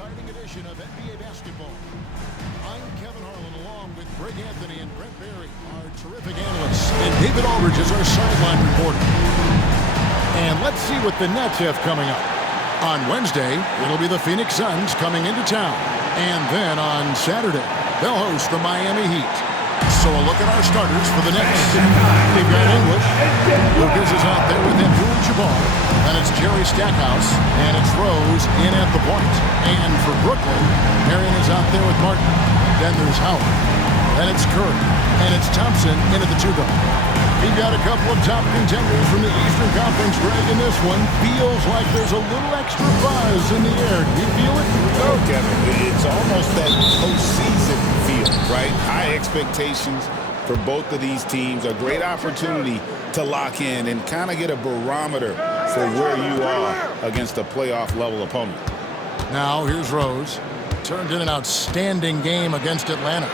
exciting edition of NBA basketball. I'm Kevin Harlan along with Greg Anthony and Brent Barry, our terrific analysts, and David Aldridge is our sideline reporter. And let's see what the Nets have coming up. On Wednesday, it'll be the Phoenix Suns coming into town. And then on Saturday, they'll host the Miami Heat. So a look at our starters for the Nets. They've got English. Lucas is out there with Abdul-Jabbar. And it's Jerry Stackhouse. And it's Rose in at the point. And for Brooklyn, Marion is out there with Martin. Then there's Howard. Then it's Curry. And it's Thompson in at the two-guard. We've got a couple of top contenders from the Eastern Conference, Greg, and this one feels like there's a little extra buzz in the air. Do you feel it? Oh, Kevin, it's almost that postseason feel, right? High expectations for both of these teams. A great opportunity to lock in and kind of get a barometer for where you are against a playoff-level opponent. Now, here's Rose. Turned in an outstanding game against Atlanta.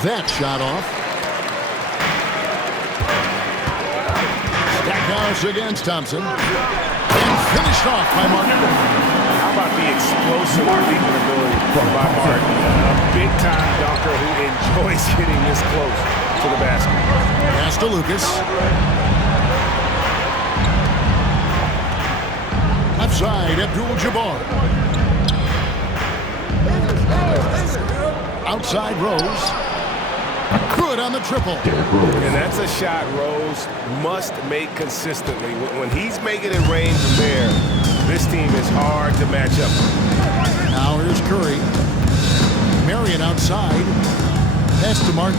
That shot off. Stackhouse against Thompson. And finished off by Martin. How about the explosive leaping ability by Martin? A big-time dunker who enjoys hitting this close to the basket. Pass to Lucas. Left side, Abdul-Jabbar. Outside Rose. Good on the triple. And that's a shot Rose must make consistently. When he's making it rain from there, this team is hard to match up. Now here's Curry. Marion outside. Pass to Martin.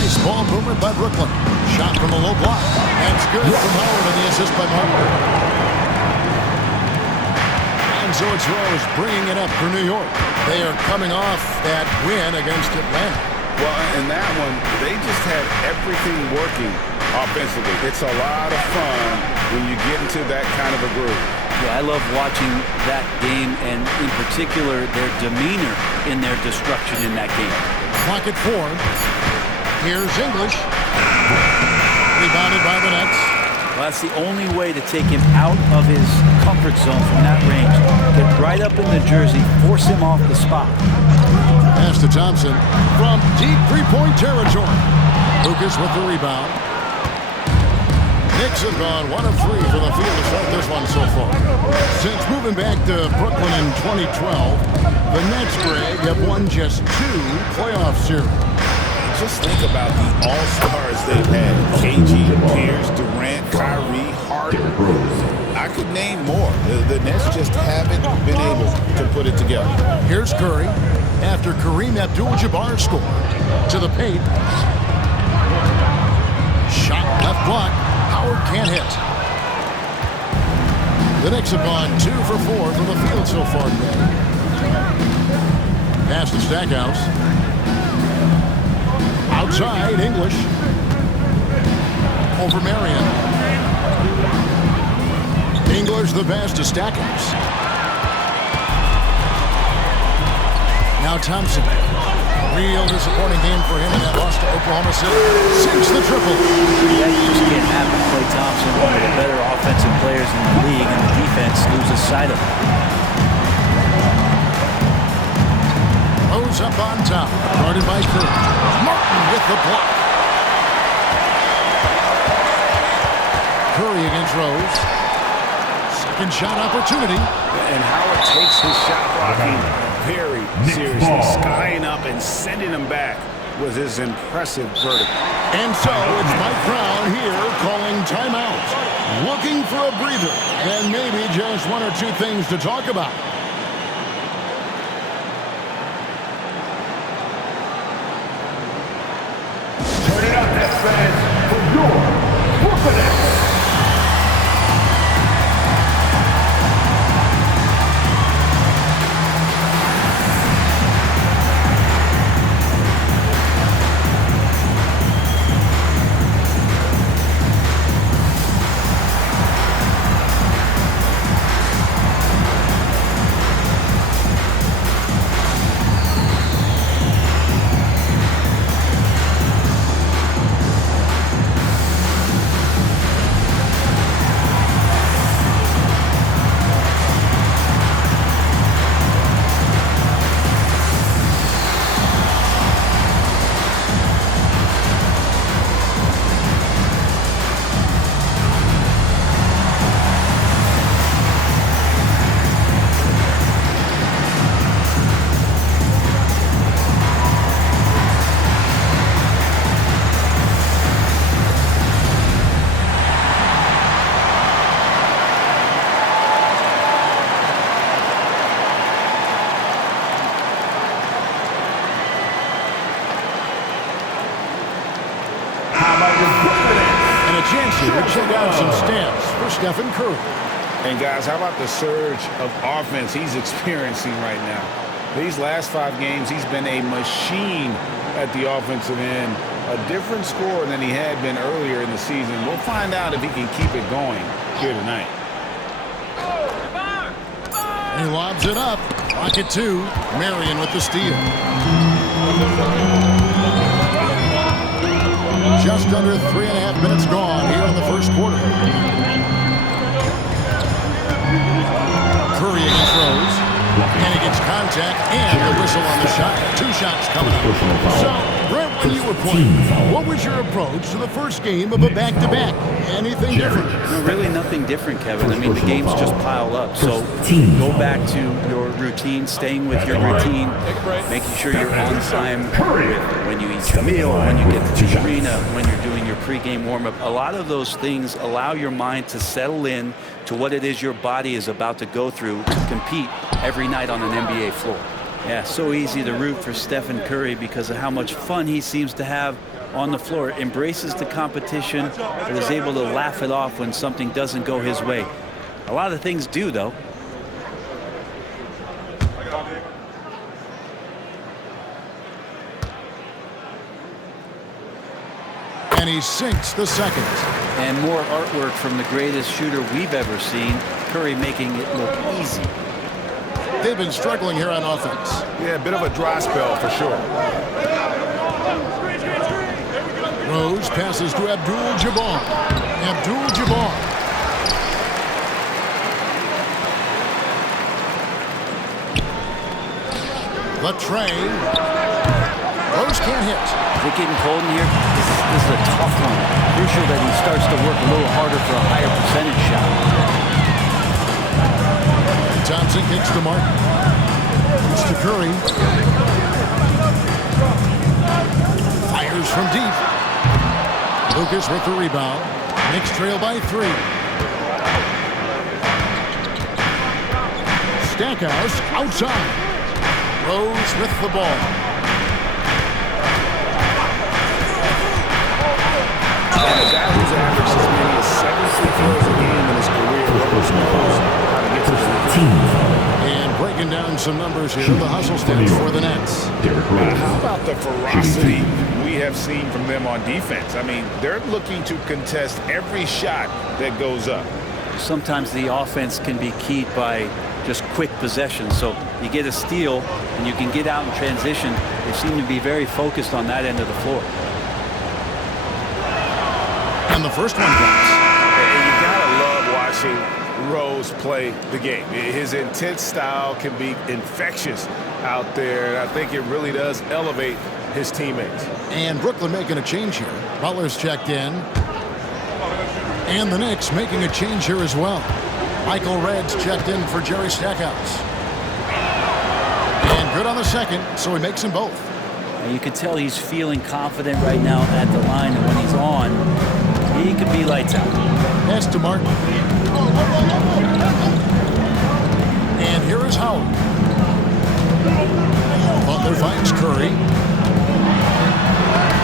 Nice ball movement by Brooklyn. Shot from a low block. That's good from Howard and the assist by Martin. And so it's Rose bringing it up for New York. They are coming off that win against Atlanta. Well, in that one, they just had everything working offensively. It's a lot of fun when you get into that kind of a groove. Yeah, I love watching that game, and in particular, their demeanor in their destruction in that game. Clock at 4. Here's English. Rebounded by the Nets. Well, that's the only way to take him out of his comfort zone from that range. Get right up in the jersey, force him off the spot. Pass to Thompson from deep three-point territory. Lucas with the rebound. Knicks have gone 1 of 3 from the field to start this one so far. Since moving back to Brooklyn in 2012, the Nets, Greg, have won just 2 playoff series. Just think about the all-stars they've had. KG, Pierce, Durant, Kyrie, Harden. I could name more. The Nets just haven't been able to put it together. Here's Curry after Kareem Abdul-Jabbar scored. To the paint. Shot left block. Howard can't hit. The Knicks have gone 2 for 4 from the field so far today. Pass to Stackhouse. Outside, English. Over Marion. English the pass to Stackhouse. Now Thompson. Real disappointing game for him in that loss to Oklahoma City. Sinks the triple. Yeah, you just can't have Klay Thompson, one of the better offensive players in the league, and the defense loses sight of him. Rose up on top. Guarded by Curry. Martin with the block. Curry against Rose. Second shot opportunity. And Howard takes his shot blocking very seriously. Skying up and sending him back was his impressive verdict. And so it's Mike Brown here calling timeout. Looking for a breather and maybe just 1 or 2 things to talk about. Turn it up, Nets fans, for your Brooklyn Nets. Stephen Curry. And guys, how about the surge of offense he's experiencing right now? These last 5 games, he's been a machine at the offensive end. A different score than he had been earlier in the season. We'll find out if he can keep it going here tonight. He lobs it up. Rocket 2. Marion with the steal. Just under 3.5 minutes gone here in the first quarter. Curry against Rose. And he gets contact and the whistle on the shot. 2 shots coming up. So, Brent, when you were playing, what was your approach to the first game of a back-to-back? Anything different? No, really nothing different, Kevin. I mean, the games just pile up. So go back to your routine, staying with your routine, making sure you're on time when you eat your meal, when you get to the arena, when you're doing your pregame warm-up. A lot of those things allow your mind to settle in to what it is your body is about to go through to compete every night on an NBA floor. Yeah, so easy to root for Stephen Curry because of how much fun he seems to have on the floor. Embraces the competition, but is able to laugh it off when something doesn't go his way. A lot of things do, though. And he sinks the second. And more artwork from the greatest shooter we've ever seen. Curry making it look easy. They've been struggling here on offense. Yeah, a bit of a dry spell for sure. Rose passes to Abdul-Jabbar. Abdul-Jabbar. Latrey. Rose can't hit. Is it getting cold in here? This is a tough one. Crucial that he starts to work a little harder for a higher percentage shot. Thompson kicks to Martin. It's to Curry. Fires from deep. Lucas with the rebound. Knicks trail by 3. Stackhouse outside. Rose with the ball. A guy who's averaged as many as 7 free throws a game in his career. How to get to the And breaking down some numbers here, the hustle stats for the Nets. How about the ferocity we have seen from them on defense? I mean, they're looking to contest every shot that goes up. Sometimes the offense can be keyed by just quick possession. So you get a steal and you can get out in transition. They seem to be very focused on that end of the floor. And the first one comes. And you gotta love watching Rose play the game. His intense style can be infectious out there. I think it really does elevate his teammates. And Brooklyn making a change here. Butler's checked in. And the Knicks making a change here as well. Michael Red's checked in for Jerry Stackhouse. And good on the second, so he makes them both. And you can tell he's feeling confident right now at the line, and when he's on, he could be lights out. Pass to Martin. And here is Howard. Butler finds Curry.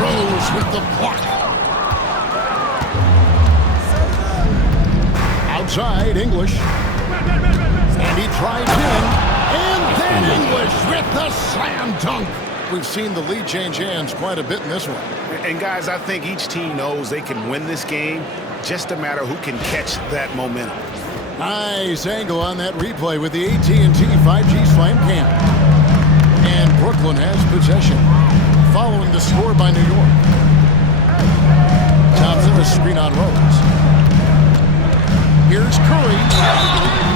Rose with the block. Outside, English. And he drives in. And then English with the slam dunk. We've seen the lead change hands quite a bit in this one. And guys, I think each team knows they can win this game. Just a matter who can catch that momentum. Nice angle on that replay with the AT&T 5G Slam Cam. And Brooklyn has possession. Following the score by New York. Thompson, a screen on Rose. Here's Curry.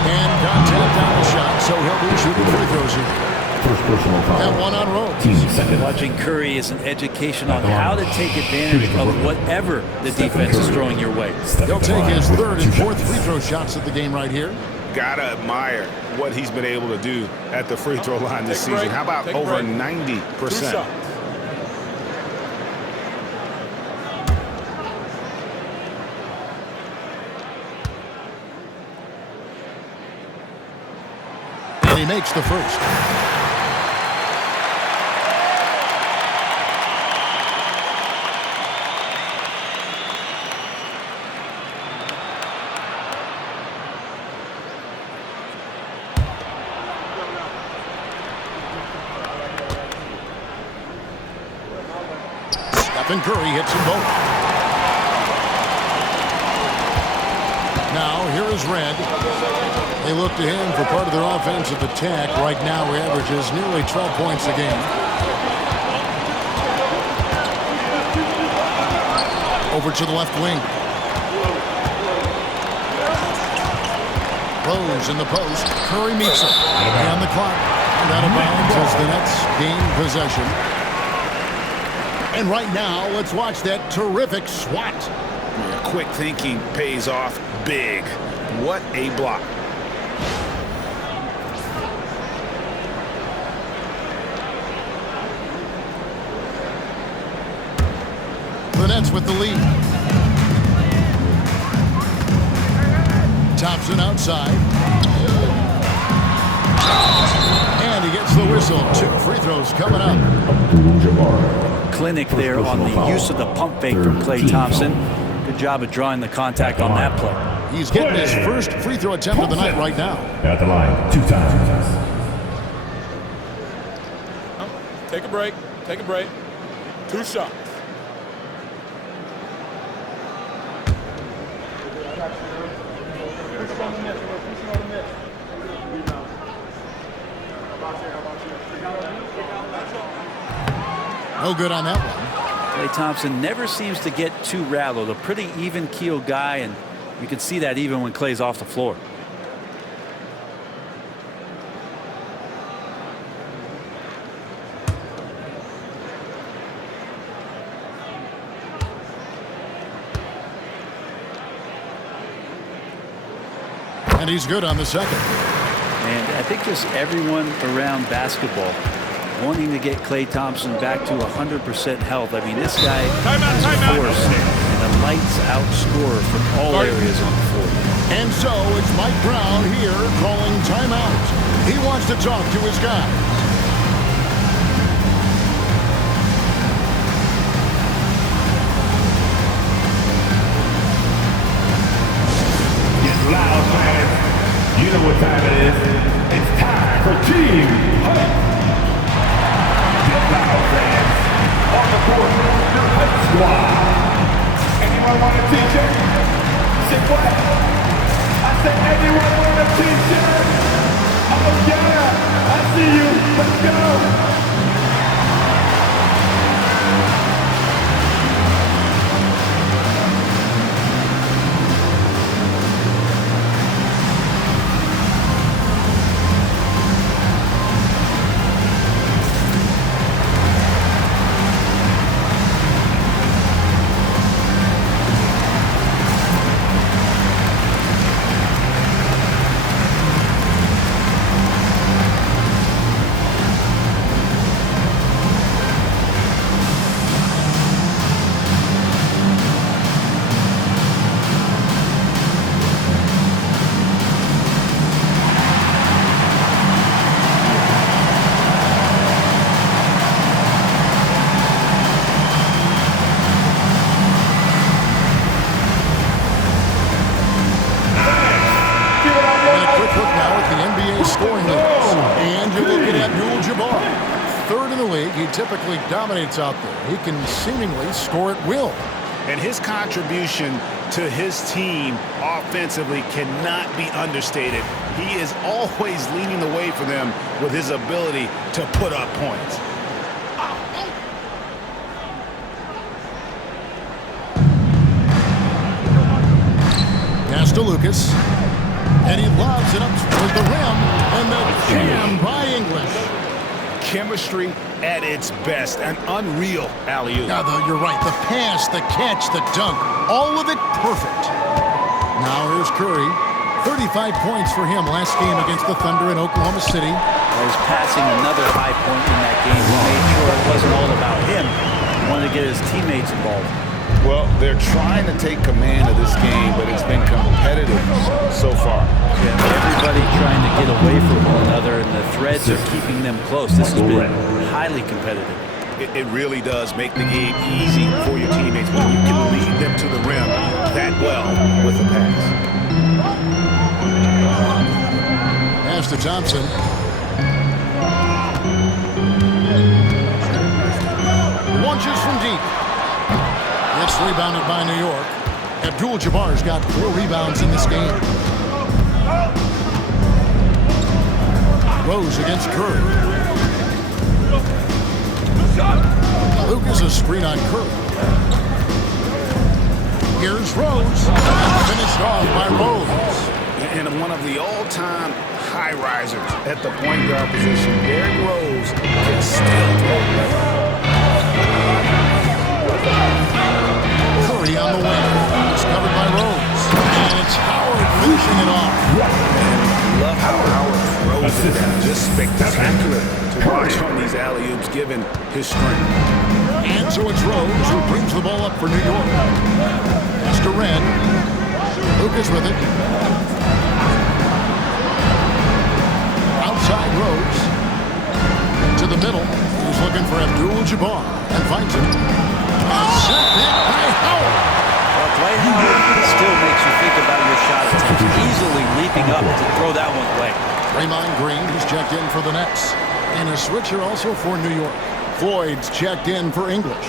And contact on the shot, so he'll be shooting free throws here. That one on Rose. Watching Curry is an education on how to take advantage of whatever the defense is throwing your way. He'll take his third and fourth free throw shots of the game right here. Gotta admire what he's been able to do at the free throw line this season. How about over 90%? And he makes the first. Stephen Curry hits them both. Now, here is Red. They look to him for part of their offensive attack. Right now, he averages nearly 12 points a game. Over to the left wing. Rose in the post. Curry meets him. And the clock. And out of bounds as the Nets gain possession. And right now, let's watch that terrific swat. Quick thinking pays off big. What a block. The Nets with the lead. Thompson outside. And he gets the whistle. 2 free throws coming up. Clinic there on the use of the pump fake from Klay Thompson. Good job of drawing the contact on that play. He's getting his first free throw attempt of the night right now. At the line, 2 times. Take a break. Take a break. 2 shots. No good on that one. Klay Thompson never seems to get too rattled. A pretty even-keeled guy, and you can see that even when Klay's off the floor. And he's good on the second. And I think just everyone around basketball wanting to get Klay Thompson back to 100% health. I mean, this guy is a force and a lights-out scorer from all areas on the floor. And so it's Mike Brown here calling timeout. He wants to talk to his guys. Get loud, man. You know what time it is. It's time for Team Hype. Get loud, fans. On the court, your Hype Squad. Anyone want a t-shirt? Say what? I said, anyone want a t-shirt? Oh yeah, I see you. Let's go. He typically dominates out there. He can seemingly score at will. And his contribution to his team offensively cannot be understated. He is always leading the way for them with his ability to put up points. Pass to Lucas. And he lobs it up toward the rim. And the jam by English. Chemistry at its best. An unreal alley-oop. Now, though, you're right. The pass, the catch, the dunk, all of it perfect. Now here's Curry. 35 points for him last game against the Thunder in Oklahoma City. He's passing another high point in that game. He made sure it wasn't all about him. He wanted to get his teammates involved. Well, they're trying to take command of this game, but it's been competitive so far. Yeah, everybody trying to get away from one another, and the threads are keeping them close. This has been highly competitive. It really does make the game easy for your teammates when you can lead them to the rim that well with the pass. Pass to Thompson. Launches from deep. It's rebounded by New York. Abdul-Jabbar's got 4 rebounds in this game. Rose against Curry. Lucas a screen on Curry. Here's Rose. Finished off by Rose. And one of the all-time high risers at the point guard position, Derrick Rose can still throw it. Curry on the wing. It's covered by Rose. And it's Howard finishing it off. Love how Howard throws it down. Just spectacular to watch on these alley-oops given his strength. And so it's Rose who brings the ball up for New York. Pass to Red. Lucas with it. Outside Rose. To the middle. He's looking for Abdul-Jabbar and finds him. Set back by Howard. Well, Dwight Howard still makes you think about your shot attempt. Easily leaping up to throw that one away. Draymond Green, he's checked in for the Nets. And a switcher also for New York. Floyd's checked in for English.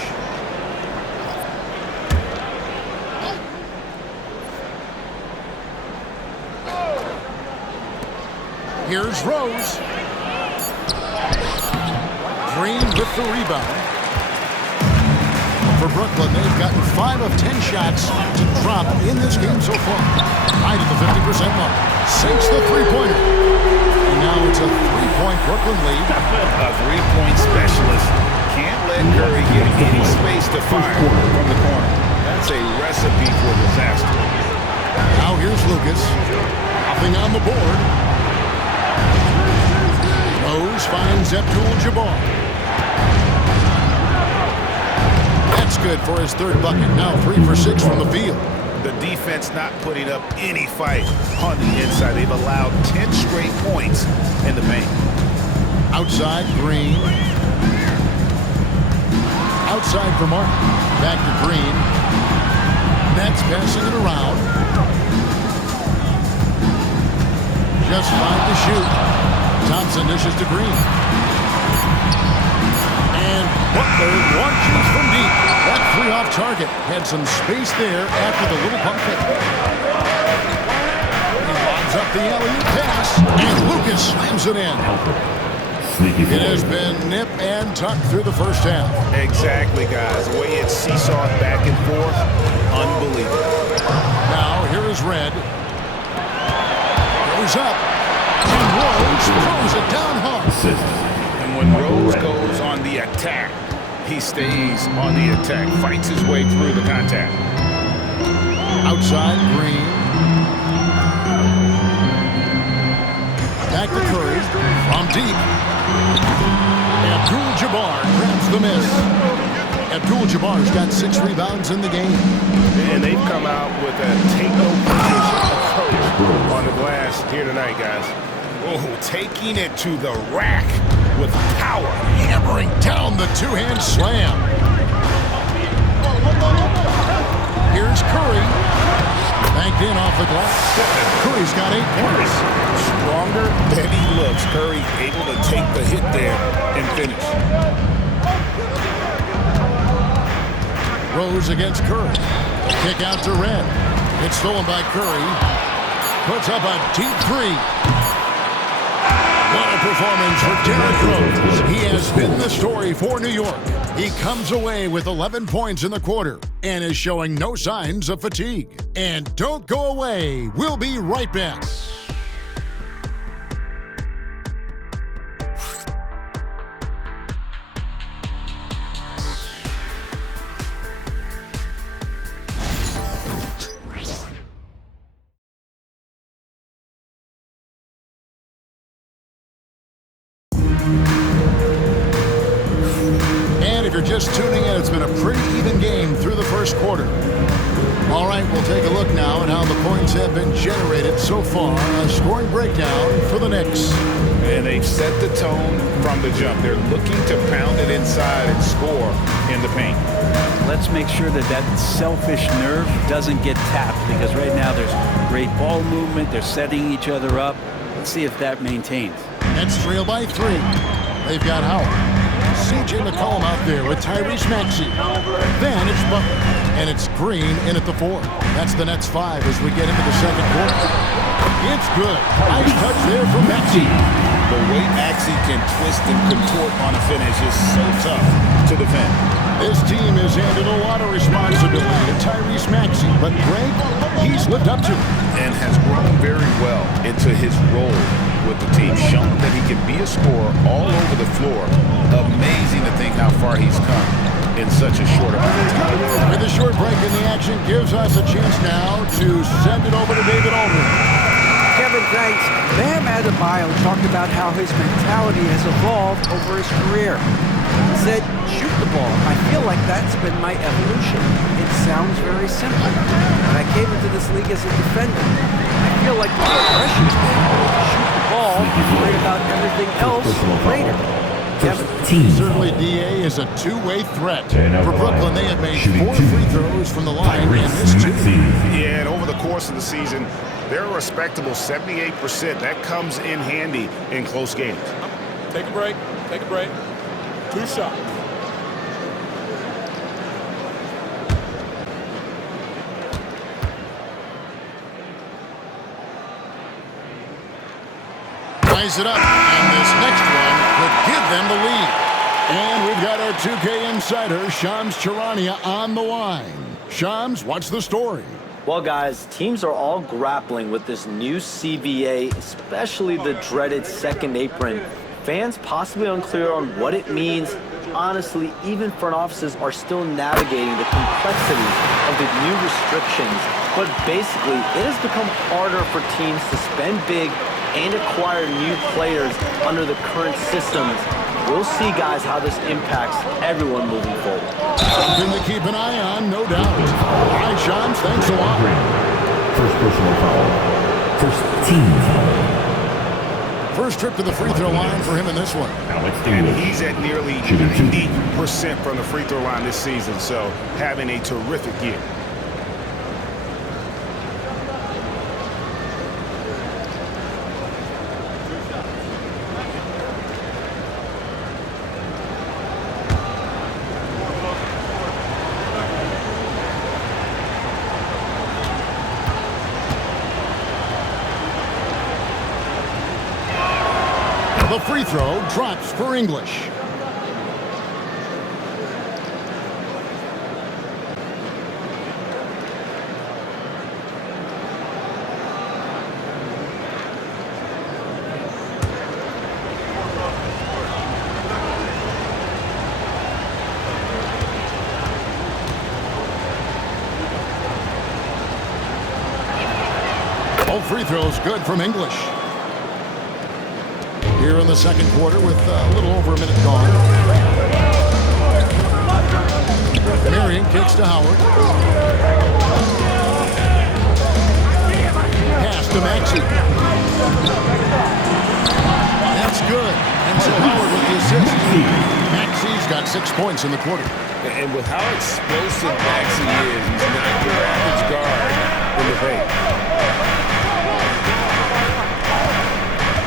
Here's Rose. Green with the rebound. For Brooklyn, they've gotten 5 of 10 shots to drop in this game so far. High to the 50% mark. Sinks the three-pointer. And now it's a 3-point Brooklyn lead. A 3-point specialist can't let Curry get any space to fire from the corner. That's a recipe for disaster. Now here's Lucas. Hopping on the board. Rose finds Abdul-Jabbar. That's good for his 3rd bucket. Now 3 for 6 from the field. The defense not putting up any fight on the inside. They've allowed 10 straight points in the paint. Outside, Green. Outside for Martin. Back to Green. Nets passing it around. Just 5 to shoot. Thompson dishes to Green. And Butler launches from deep. That 3 off target. Had some space there after the little pump fake. He lobs up the alley-oop pass. And Lucas slams it in. It has been nip and tuck through the first half. Exactly, guys. The way it's seesawed back and forth, unbelievable. Now, here is Red. Goes up. And Rose throws it down hard. And when Rose goes on the attack, he stays on the attack, fights his way through the contact. Outside, Green. Back to Curry. From deep. Abdul-Jabbar grabs the miss. Abdul-Jabbar's got 6 rebounds in the game. And they've come out with a take-no-position approach on the glass here tonight, guys. Oh, taking it to the rack with power. Hammering down the 2-hand slam. Here's Curry. Banked in off the glass. Curry's got 8 points. Stronger than he looks. Curry able to take the hit there and finish. Rose against Curry. Kick out to Red. It's stolen by Curry. Puts up a deep 3. What a performance for Derrick Rose. He has been the story for New York. He comes away with 11 points in the quarter and is showing no signs of fatigue. And don't go away. We'll be right back. Just tuning in, it's been a pretty even game through the first quarter. All right, we'll take a look now at how the points have been generated so far. A scoring breakdown for the Knicks. And they've set the tone from the jump. They're looking to pound it inside and score in the paint. Let's make sure that that selfish nerve doesn't get tapped, because right now there's great ball movement. They're setting each other up. Let's see if that maintains. Nets trail by 3. They've got Howard. C.J. McCollum out there with Tyrese Maxey. Then it's Butler, and it's Green in at the 4. That's the Nets 5 as we get into the second quarter. It's good. Nice touch there from Maxey. The way Maxey can twist and contort on a finish is so tough to defend. This team has handed a lot of responsibility to Tyrese Maxey, but Greg, he's lived up to it. And has grown very well into his role with the team, shown that he can be a scorer all over the floor. Amazing to think how far he's come in such a short amount of time. With a short break in the action, gives us a chance now to send it over to David Aldridge. Kevin, thanks. Bam Adebayo talked about how his mentality has evolved over his career. He said, shoot the ball. I feel like that's been my evolution. It sounds very simple. When I came into this league as a defender, I feel like the progression's been shoot the ball, worry about everything else later. Kevin. Certainly, D.A. is a two-way threat. For Brooklyn, they have made 4 free throws from the line and missed 2. Yeah, and over the course of the season, they're a respectable 78%. That comes in handy in close games. Take a break. Take a break. 2 shots. Ties it up, and this next one could give them the lead. And we've got our 2K insider, Shams Charania, on the line. Shams, what's the story? Well, guys, teams are all grappling with this new CBA, especially the dreaded second apron. Fans possibly unclear on what it means. Honestly, even front offices are still navigating the complexities of the new restrictions. But basically, it has become harder for teams to spend big and acquire new players under the current systems. We'll see, guys, how this impacts everyone moving forward. Something to keep an eye on, no doubt. All right, Shams, thanks a lot. First personal foul. First team foul. First trip to the free throw line for him in this one. And he's at nearly 90% from the free throw line this season, so having a terrific year. The free throw drops for English. Both free throws good from English. Here in the second quarter with a little over a minute gone. Marion kicks to Howard. Pass to Maxey. That's good. And so Howard with the assist. Maxey's got 6 points in the quarter. And with how explosive Maxey is, he's not your average guard in the paint.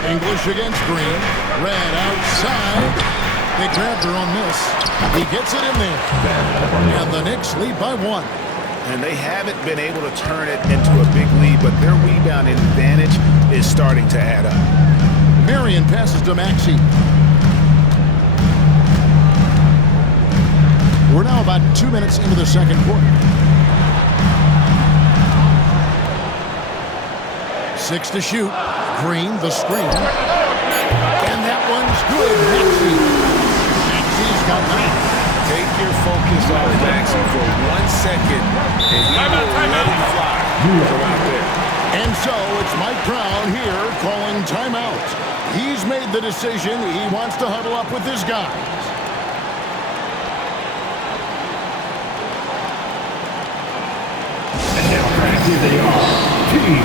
English against Green. Red outside. They grabbed their own miss. He gets it in there. And the Knicks lead by 1. And they haven't been able to turn it into a big lead, but their rebound advantage is starting to add up. Marion passes to Maxey. We're now about 2 minutes into the second quarter. 6 to shoot. Green, the screen. And that one's good. Maxey's got 9. Take your focus off Maxey for 1 second, and he will let it fly from out there. And so it's Mike Brown here calling timeout. He's made the decision. He wants to huddle up with his guys. And now back to the team.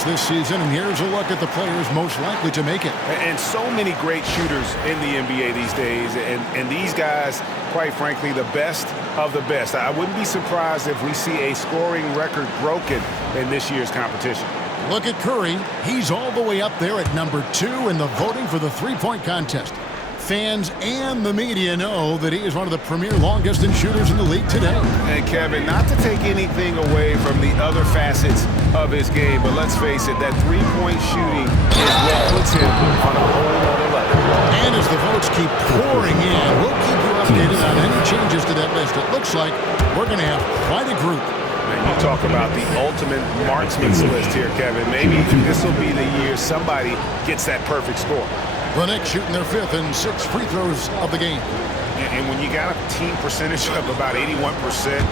finals this season, and here's a look at the players most likely to make it. And so many great shooters in the NBA these days, and these guys, quite frankly, the best of the best. I wouldn't be surprised if we see a scoring record broken in this year's competition. Look at Curry. He's all the way up there at number 2 in the voting for the three-point contest. Fans and the media know that he is one of the premier long-distance shooters in the league today. And Kevin, not to take anything away from the other facets of his game, but let's face it, that three-point shooting is what puts him on a whole other level. And as the votes keep pouring in, we'll keep you updated on any changes to that list. It looks like we're going to have quite a group. Man, you talk about the ultimate marksman's list here, Kevin. Maybe this will be the year somebody gets that perfect score. The Knicks shooting their 5th and 6th free throws of the game. And when you got a team percentage of about 81%,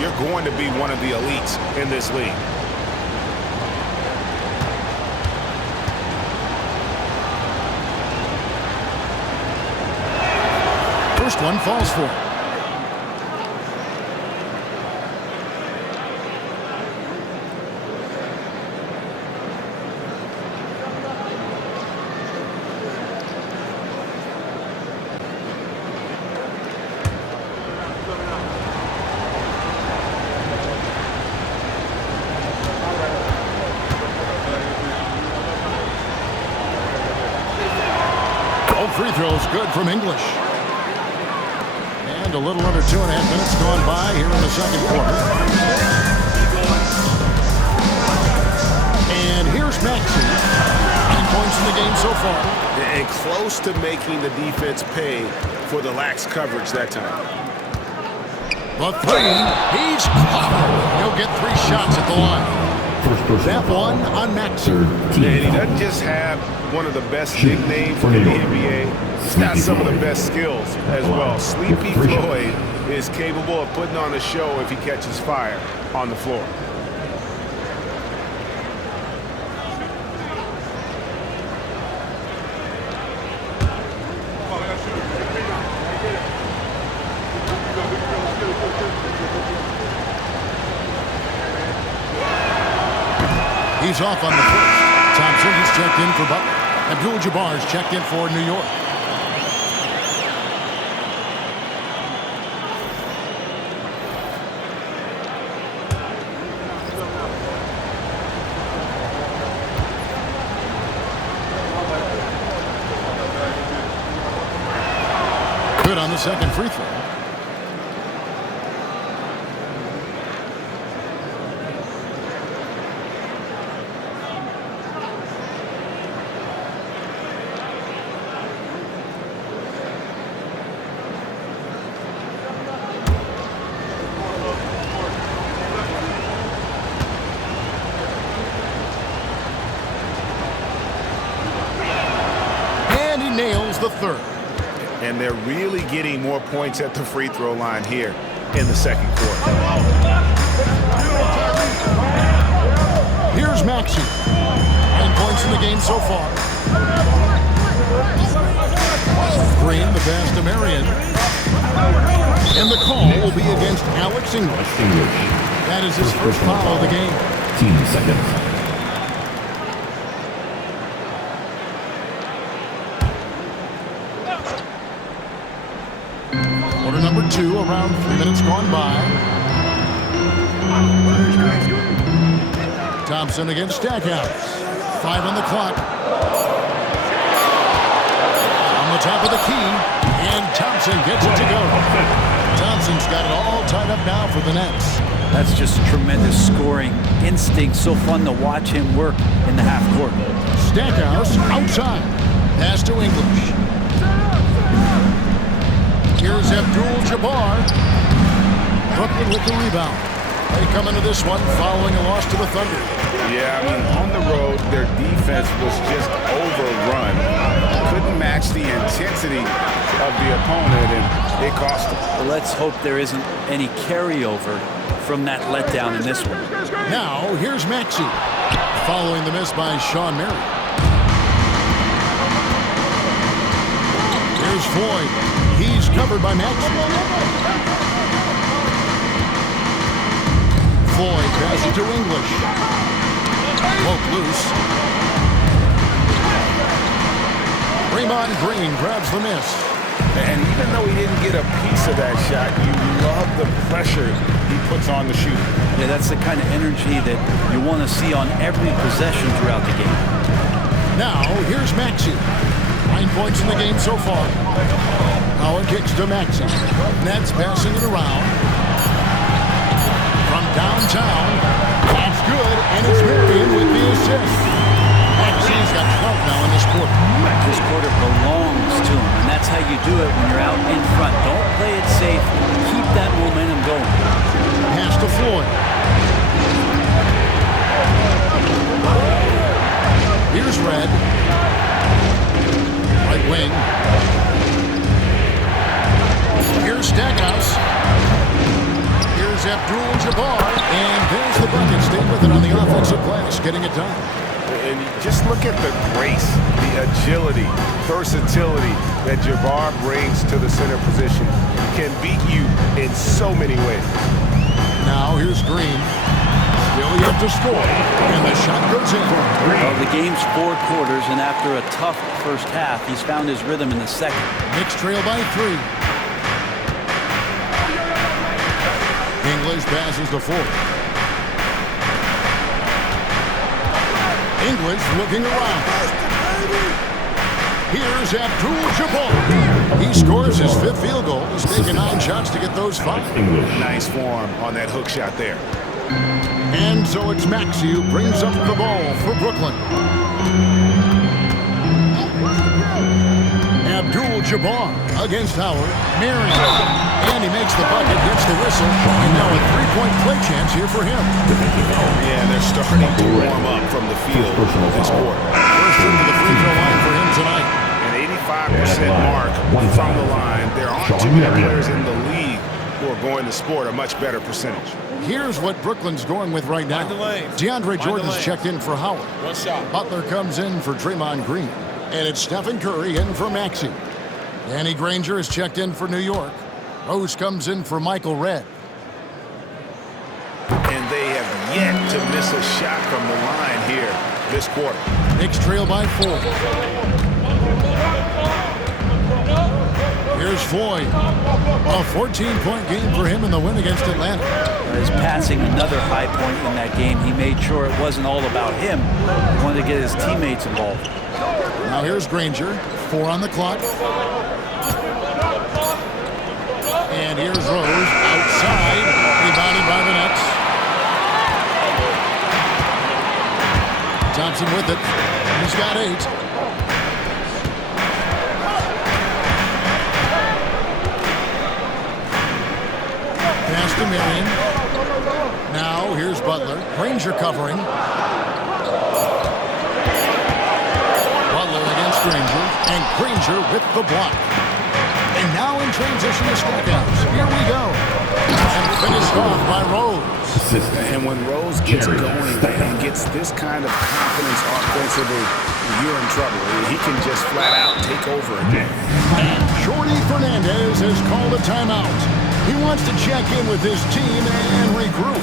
you're going to be one of the elites in this league. First one falls for him. Free throws good from English. And a little under 2.5 minutes gone by here in the second quarter. And here's Maxey. 9 points in the game so far. And close to making the defense pay for the lax coverage that time. The three. He's caught. He'll get 3 shots at the line. That one on Maxey. And he doesn't just have one of the best nicknames in the NBA. He's got some of the best skills as well. Sleepy Floyd is capable of putting on a show if he catches fire on the floor. He's off on the first. Thompson is checked in for Butler. Abdul-Jabbar is checked in for New York. Good on the second free throw. Nails the third. And they're really getting more points at the free throw line here in the second quarter. Here's Maxey. 9 points in the game so far. Green, the pass to Marion. And the call will be against Alex English. That is his first foul of the game. 15 seconds. Quarter number 2, around 3 minutes gone by. Thompson against Stackhouse. 5 on the clock. On the top of the key, and Thompson gets it to go. Thompson's got it all tied up now for the Nets. That's just tremendous scoring instinct. So fun to watch him work in the half court. Stackhouse outside. Pass to English. Here's Abdul-Jabbar. Brooklyn with the rebound. They come into this one following a loss to the Thunder. Yeah, I mean, on the road, their defense was just overrun. Couldn't match the intensity of the opponent, and it cost them. Well, let's hope there isn't any carryover from that letdown in this one. Now, here's Maxey. Following the miss by Sean Marion. Here's Floyd. He's covered by Maxey. Floyd passes to English. Poke loose. Draymond Green grabs the miss. And even though he didn't get a piece of that shot, you love the pressure he puts on the shooter. Yeah, that's the kind of energy that you want to see on every possession throughout the game. Now, here's Maxey. 9 points in the game so far. Howard kicks to Maxey. Nets passing it around. From downtown. That's good, and it's Marion with the assist. Maxey's got 12 now in this quarter. This quarter belongs to him, and that's how you do it when you're out in front. Don't play it safe. Keep that momentum going. Pass to Floyd. Here's Red. Right wing. Here's Stackhouse. Here's Abdul-Jabbar. And there's the bucket. Stayed with it on the offensive glass, getting it done. And just look at the grace, the agility, versatility that Jabbar brings to the center position. Can beat you in so many ways. Now here's Green. Still yet to score. And the shot goes in. Well, the game's 4 quarters, and after a tough first half, he's found his rhythm in the second. Knicks trail by 3. English passes to Ford. English looking around. Here's Abdul-Jabbar. He scores his 5th field goal. He's taken 9 shots to get those 5. Nice form on that hook shot there. And so it's Maxey who brings up the ball for Brooklyn. Abdul-Jabbar against Howard. Marion. And he makes the bucket, gets the whistle, and now a 3-point play chance here for him. Yeah, they're starting to warm up from the field this quarter. First into the free throw line for him tonight. An 85% mark from the line. There aren't too many players in the league who are going to sport a much better percentage. Here's what Brooklyn's going with right now. DeAndre Jordan's checked in for Howard. One shot. Butler comes in for Draymond Green. And it's Stephen Curry in for Maxey. Danny Granger is checked in for New York. Rose comes in for Michael Redd. And they have yet to miss a shot from the line here this quarter. Knicks trail by 4. Here's Floyd. A 14-point game for him in the win against Atlanta. His passing, another high point in that game. He made sure it wasn't all about him. He wanted to get his teammates involved. Now here's Granger. 4 on the clock. And here's Rose outside. Rebounded by the Nets. Thompson with it. He's got 8. Pass to Marion. Now here's Butler. Granger covering. Butler against Granger. And Granger with the block. And now in transition to Stackhouse. Here we go. And finished off by Rose. And when Rose gets going and gets this kind of confidence offensively, you're in trouble. He can just flat out take over again. And Jordi Fernandez has called a timeout. He wants to check in with his team and regroup.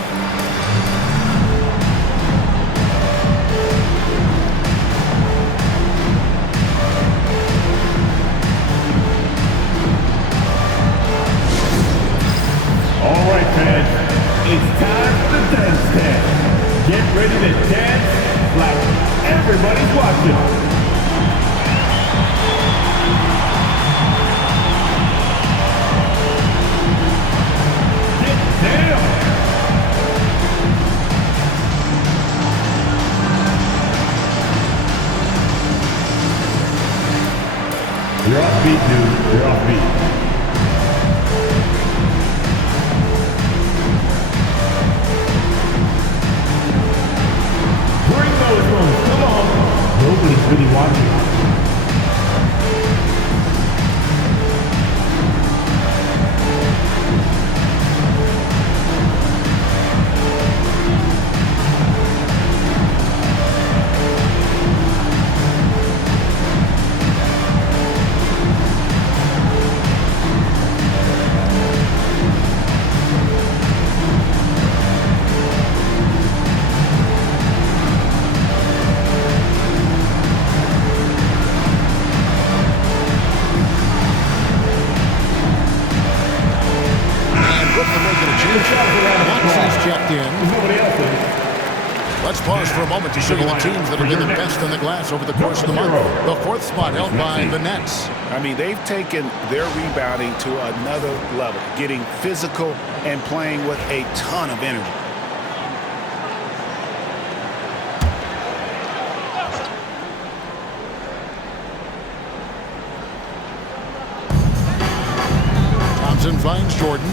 All right, fans, it's time for the dance test. Get ready to dance like everybody's watching. Get down. You're off beat, dude. You're off beat. Come on. Nobody's really watching. pause for a moment to show you the teams that have been the best in the glass over the course of the month. The fourth spot held by the Nets. I mean, they've taken their rebounding to another level, getting physical and playing with a ton of energy. Thompson finds Jordan.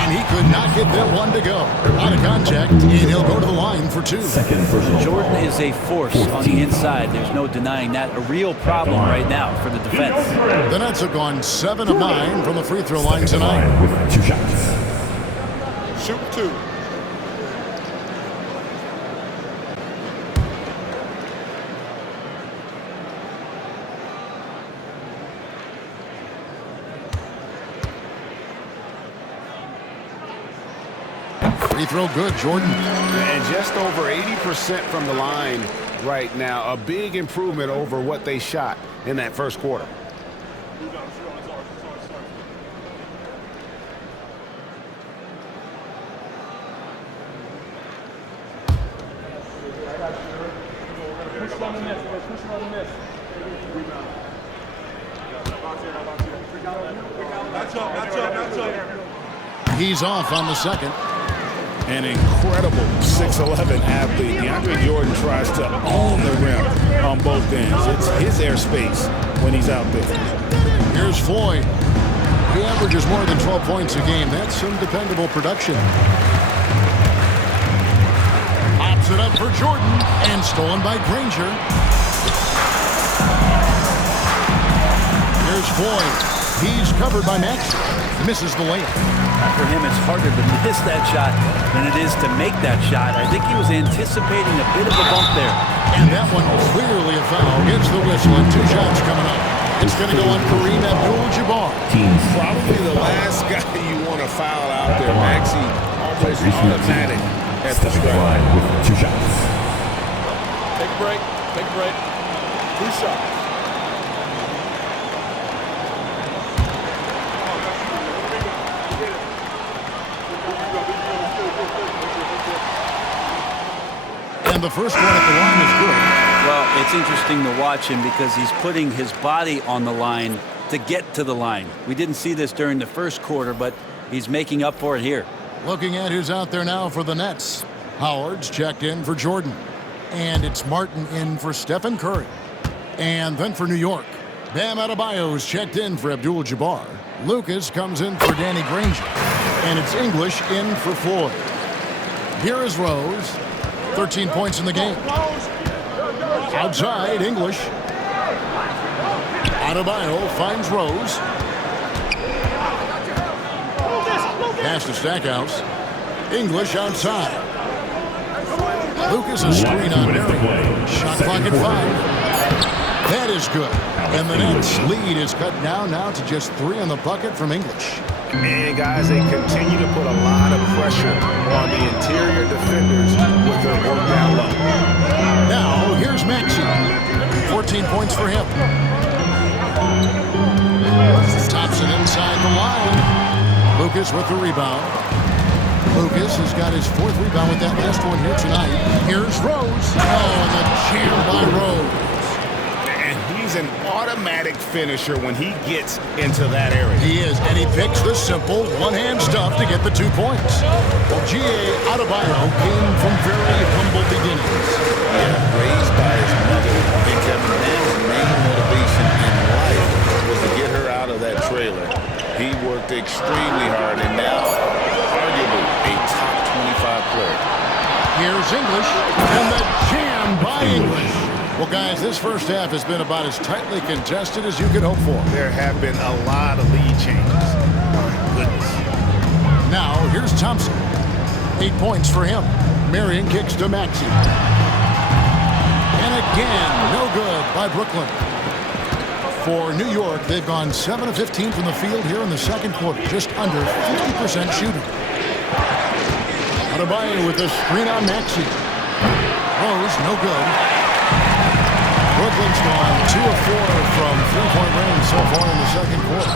And he could not get them one to go. Out of contact, and he'll go to the line for two. Jordan is a force on the inside. There's no denying that. A real problem right now for the defense. The Nets have gone 7 of 9 from the free throw line tonight. With 2 shots. Shoot 2. Free throw good, Jordan. And just over 80% from the line right now. A big improvement over what they shot in that first quarter. He's off on the second. An incredible 6'11" athlete. DeAndre Jordan tries to own the rim on both ends. It's his airspace when he's out there. Here's Floyd. He averages more than 12 points a game. That's some dependable production. Pops it up for Jordan and stolen by Granger. Here's Floyd. He's covered by Max. Misses the layup. For him, it's harder to miss that shot than it is to make that shot. I think he was anticipating a bit of a bump there. And that one clearly a foul. Gets the whistle and 2 shots coming up. It's going to go on Kareem Abdul-Jabbar. Probably the last guy you want to foul out there. Maxey almost automatic at the strike. With 2 shots. Take a break. Take a break. 2 shots. And the first one at the line is good. Well, it's interesting to watch him because he's putting his body on the line to get to the line. We didn't see this during the first quarter, but he's making up for it here. Looking at who's out there now for the Nets. Howard's checked in for Jordan. And it's Martin in for Stephen Curry. And then for New York, Bam Adebayo's checked in for Abdul-Jabbar. Lucas comes in for Danny Granger. And it's English in for Floyd. Here is Rose. 13 points in the game. Outside, English. Adebayo finds Rose. Pass to Stackhouse. English outside. Lucas a screen on Murray. Shot clock at 5. That is good. And the Nets lead is cut down now to just 3 on the bucket from English. And guys, they continue to put a lot of pressure on the interior defenders with their work down low. Now, here's Maxey. 14 points for him. Thompson inside the line. Lucas with the rebound. Lucas has got his 4th rebound with that last one here tonight. Here's Rose. Oh, and the jam by Rose. He's an automatic finisher when he gets into that area. He is, and he picks the simple one-hand stuff to get the 2 points. Well, G.A. Adebayo came from very humble beginnings. Yeah, raised by his mother. And Kevin, his main motivation in life was to get her out of that trailer. He worked extremely hard, and now, arguably, a top 25 player. Here's English, and the jam by English. Well, guys, this first half has been about as tightly contested as you could hope for. There have been a lot of lead changes. My goodness. Now, here's Thompson. 8 points for him. Marion kicks to Maxey. And again, no good by Brooklyn. For New York, they've gone 7 of 15 from the field here in the second quarter, just under 50% shooting. Adebayo with a screen on Maxey. Rose, no good. Brooklyn's gone 2 of 4 from 3-point range so far in the second quarter.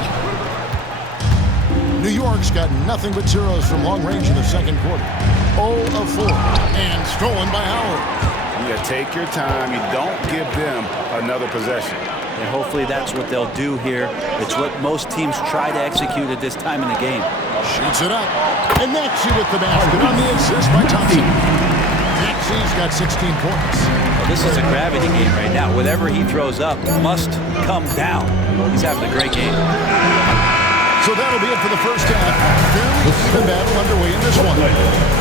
New York's got nothing but zeros from long range in the second quarter. 0 of 4. And stolen by Howard. You take your time. You don't give them another possession. And hopefully that's what they'll do here. It's what most teams try to execute at this time in the game. Shoots it up. And Maxey with the basket on the assist by Thompson. Maxey's got 16 points. Well, this is a gravity game right now. Whatever he throws up must come down. He's having a great game. So that'll be it for the first half. Fairly even battle underway in this one.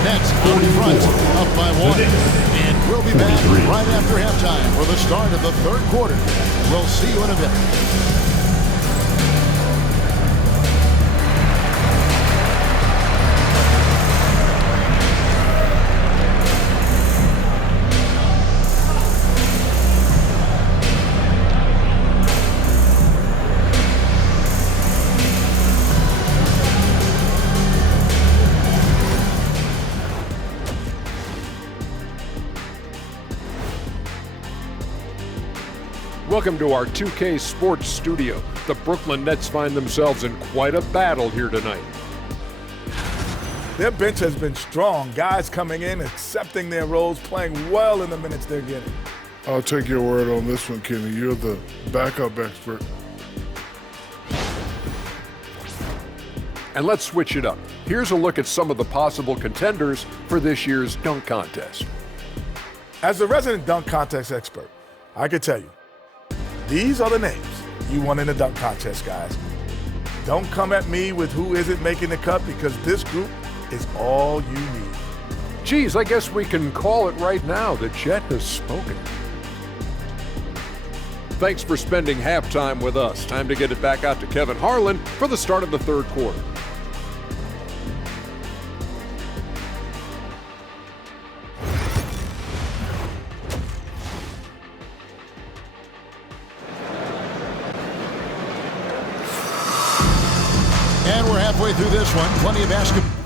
Nets out in front, up by 1. And we'll be back right after halftime for the start of the third quarter. We'll see you in a bit. Welcome to our 2K Sports Studio. The Brooklyn Nets find themselves in quite a battle here tonight. Their bench has been strong. Guys coming in, accepting their roles, playing well in the minutes they're getting. I'll take your word on this one, Kenny. You're the backup expert. And let's switch it up. Here's a look at some of the possible contenders for this year's dunk contest. As the resident dunk contest expert, I can tell you, these are the names you want in the dunk contest, guys. Don't come at me with who isn't making the cut, because this group is all you need. Geez, I guess we can call it right now. The Jet has spoken. Thanks for spending halftime with us. Time to get it back out to Kevin Harlan for the start of the third quarter. And we're halfway through this one. Plenty of basketball.